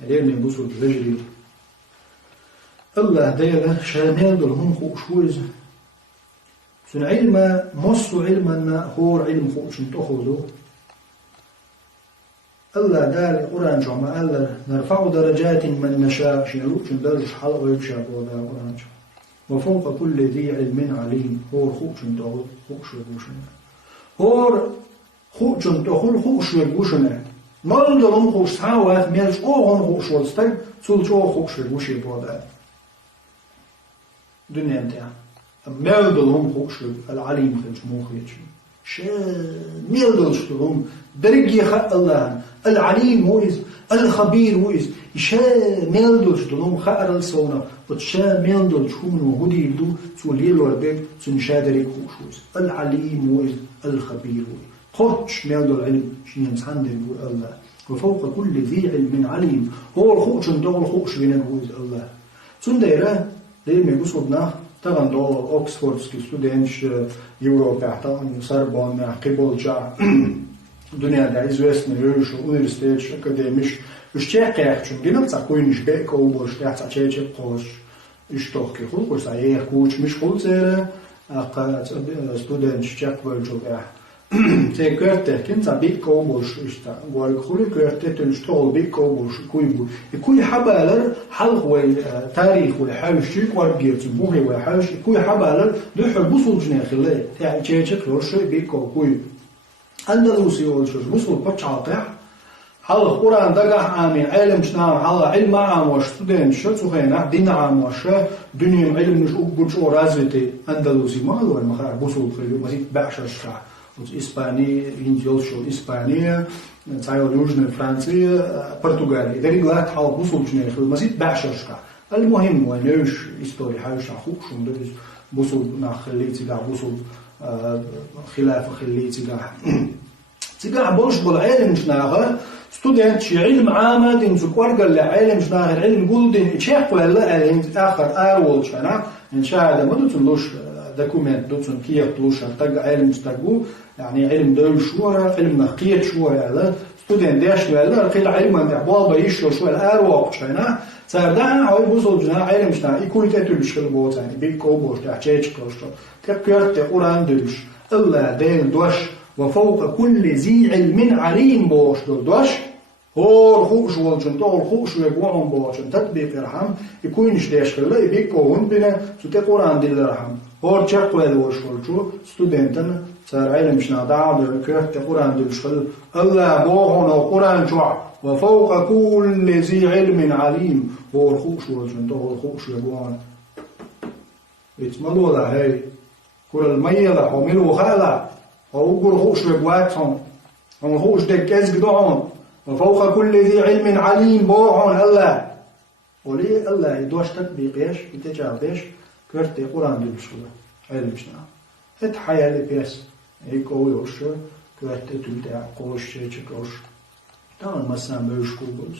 علينا بوصل بجري الله ديلا شامل دلهم خوشوز سن علم مصو علمنا هو علم خوش تأخذه الله دار قرآن جمع الله نرفع درجات من نشاء شنو درج حلقة ويبشر وذا قرآن وفوق كل ذي علم عليم هو خوش تأخذ خوش وبوشنا هو خوش تأخذ خوش وبوشنا مال دلهم خوش ساوات ميلش أوهن خوش والستيب سول شو خوش وبوشي بوذا دنيا متاع مال دلهم خوش العليم خلش مو خيش مال دلش دلهم درجي خ الله العليم هو الخبير هو شا مال دلش دلهم خير الصونا وتشا مال دلش هم وهدي يدو سوليل وربك سنشادري خوش العليم هو الخبير هو قرش مال دل علم شين سندر هو الله وفوق كل ذي علم عليم هو الخوش ندور الخوش بينه هو الله سنديره لما يقصدنا طبعا دول أوكسفوردسكي ستودنتش يوروبا طبعا سربان قبل جا دنيا دا известны юж университет академиш ушчеках чун гинат цакуиниш бек обош тяца чече кош иштохки хулкус аер куч миш хулцере ака студент чеквелжога Це кърте, кінця бік обош ішта. Гуар хули кърте тенштол бік обош куйбу. І куй حبالر حلق وتاريخ والحاوش قوار بيرتم بوهي والحاوش كوي حبالر دحر بوصل جناخ الله تاع تشيتك لورشي بيك كوي اندلسي ولشوش بوصل بتشاطح حلق قران دغه عامي علم شنا حلق علم عام وش ستودنت شو سخينا دين عام وش دنيا علم مش بوجو رازتي اندلسي ما هو المخرج بوصل في مزيد بعشر شهر Испания, Индиошо, Испания, цайл Южная Франция, Португалия. ده رجلات حال بوصل جنيه المزيد بعشرشكا. المهم ونوش إستوري حاجة حقوق شو مدرس بوصل نخليه تجاه بوصل خلاف خليه تجاه بوش بالعلم شناغه ستودنت علم عام دين زكوار قال العلم شناغه علم جولدين تشيخ ولا علم آخر أول شنا إن شاء الله ما دوتلوش دكومنت دوتون كيف تلوش تلقى علم تلقوا يعني علم دول شورى علم نقية شورى على ستودنت داش ولا القيل علم عند عبال بيشلو شو الأروق شنا سردان عاوي بوصل جنا علم شنا يكون تتلوش البوت يعني بيكو بوش تحتاج كوشتو كيرت قرآن دلش الله دين دوش وفوق كل ذي علم عليم بوش دوش هو خوش والجنتو خوش ويقوم بوش تطبيق رحم يكونش داش خلا يبيكو هون بنا ستة قرآن دل رحم هو تشقوا الوش والشو ستودنتن صار علم شنا دعوة كرت قرآن دلشل الله بوهنا قرآن شع وفوق كل ذي علم عليم هو الخوش والجنتو هو الخوش يقوم يتملوا له هاي كل المية له وملوا خاله أو كل خوش يقواتهم هم خوش دك أزق دعون وفوق كل ذي علم عليم بوهن الله وليه الله يدوش تطبيق إيش يتجاوب إيش كرت قرآن دلشل علم شنا هت حياة لبيس هيك هو يوش كرت تلتع قوش شيء كوش تمام مثلا بيشكو بس